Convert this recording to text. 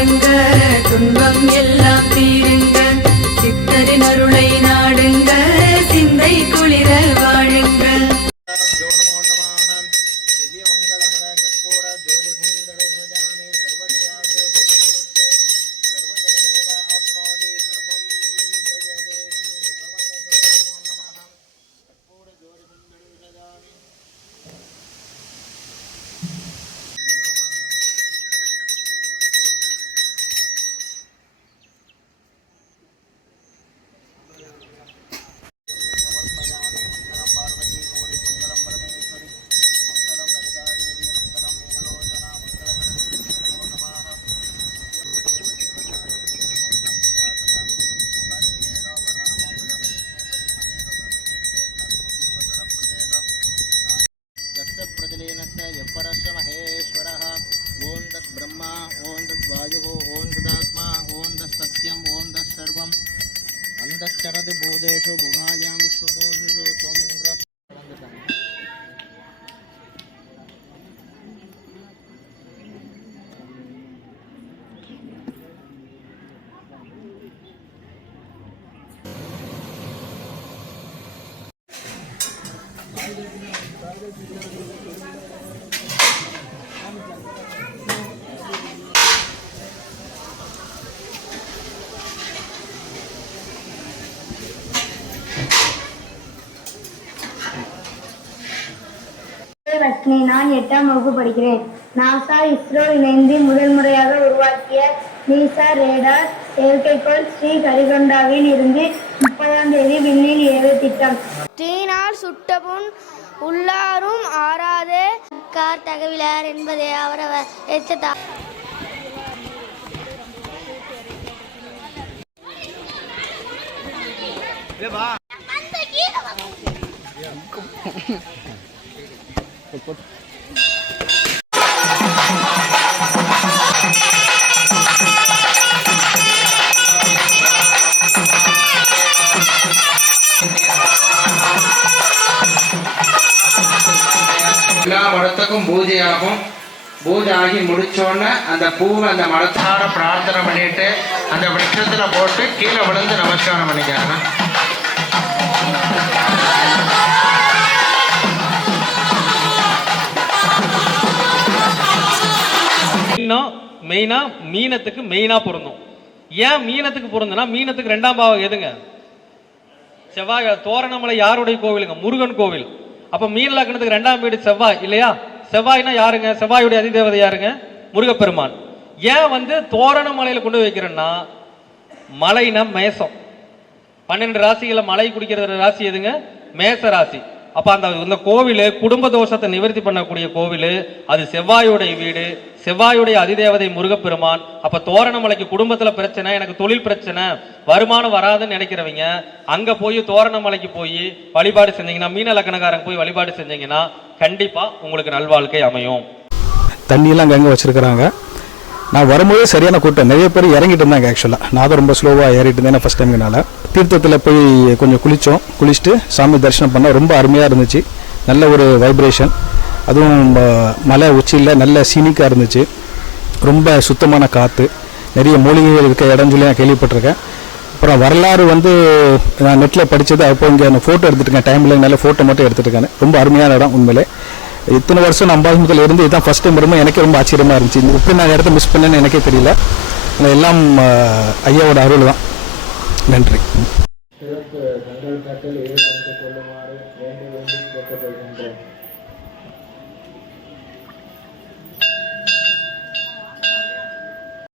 நாடுங்க துன்பம் எல்லாம் தீருங்க. சித்தரின் அருளை நாடுங்க. சிந்தை குளிர வாழுங்க. 对，说不怕这样子说，说是说装病，他他那个。ரஷ்மி நான் எட்டாம் வகுப்பு படிக்கிறேன். நாசா இஸ்ரோ இணைந்து முதல் முறையாக உருவாக்கிய நீசா ரேடார் செயற்கைக்கோள் ஸ்ரீ ஹரிகொண்டாவில் இருந்து முப்பதாம் தேதி விண்ணில் ஏவ திட்டம். தீனால் சுட்டபுண் உள்ளாரும் ஆறாதே. கார் தகவிலார் என்பதே அவரவர் எச்சதா எல்லா மடத்துக்கும் பூஜையாகும். பூஜை ஆகி முடிச்சோடனே அந்த பூவை அந்த மடத்தார பிரார்த்தனை பண்ணிட்டு அந்த விருட்சத்துல போட்டு கீழே விழுந்து நமஸ்காரம் பண்ணிக்கிறாங்க மீனா மெயினாக மீனத்துக்கு மெயினாக பொருந்தும். ஏன் மீனத்துக்கு பொருந்தும்னா மீனத்துக்கு ரெண்டாம் பாவம் எதுங்க? செவ்வாய் தோரணமலை யாருடைய கோவிலுங்க? முருகன் கோவில். அப்போ மீன லக்னத்துக்கு ரெண்டாம் வீடு செவ்வாய் இல்லையா? செவ்வாய்னா யாருங்க? செவ்வாயுடைய அதிதேவதை யாருங்க? முருகப்பெருமான். ஏன் வந்து தோரணமலையில கொண்டு வைக்கிறேன்னா மலைனா மேசம். பன்னெண்டு ராசிகளை மலை குடிக்கிற ராசி எதுங்க? மேச ராசி. அப்ப அந்த இந்த கோவில் குடும்ப தோஷத்தை நிவர்த்தி பண்ணக்கூடிய கோவில் அது செவ்வாயுடைய வீடு செவ்வாயுடைய அதிதேவதை முருகப்பெருமான் அப்ப தோரணமலைக்கு குடும்பத்துல பிரச்சனை எனக்கு தொழில் பிரச்சனை வருமானம் வராதுன்னு நினைக்கிறவங்க அங்க போய் தோரணமலைக்கு போய் வழிபாடு செஞ்சீங்கன்னா மீன லக்கணக்காரங்க போய் வழிபாடு செஞ்சீங்கன்னா கண்டிப்பா உங்களுக்கு நல்வாழ்க்கை அமையும். தண்ணியெல்லாம் அங்கே வச்சுருக்கிறாங்க. நான் வரும்போதே சரியான கூட்டம். நிறைய பேர் இறங்கிட்டு இருந்தாங்க ஆக்சுவலாக நான் தான் ரொம்ப ஸ்லோவாக ஏறிட்டு இருந்தேன் ஃபஸ்ட் டைம்னால தீர்த்தத்தில் போய் கொஞ்சம் குளித்தோம் குளிச்சுட்டு சாமி தரிசனம் பண்ணோம். ரொம்ப அருமையாக இருந்துச்சு. நல்ல ஒரு வைப்ரேஷன் அதுவும் மலை உச்சியில் நல்ல சீனிக்காக இருந்துச்சு. ரொம்ப சுத்தமான காற்று நிறைய மூலிகைகள் இருக்க இடம்னு சொல்லி நான் கேள்விப்பட்டிருக்கேன். அப்புறம் வரலாறு வந்து நான் நெட்டில் படித்தது அப்போ இங்கே நான் ஃபோட்டோ எடுத்துருக்கேன் டைமில் நல்ல ஃபோட்டோ மட்டும் எடுத்துருக்கேன் ரொம்ப அருமையான இடம் உண்மையிலே. இத்தனை வருஷம் நம்ம முதல் இருந்து இதுதான் ஃபஸ்ட் டைம் வரும்போது எனக்கே ரொம்ப ஆச்சரியமாக இருந்துச்சு. இப்படி நான் இடத்த மிஸ் பண்ணேன்னு எனக்கே தெரியல. எல்லாம் ஐயாவோட அருள் தான். நன்றி. சிறப்பு தங்கள் கட்டளை ஏற்படுத்திக் கொள்ளுமாறு வேண்டி வேண்டி கேட்டுக்கொள்கின்றேன்.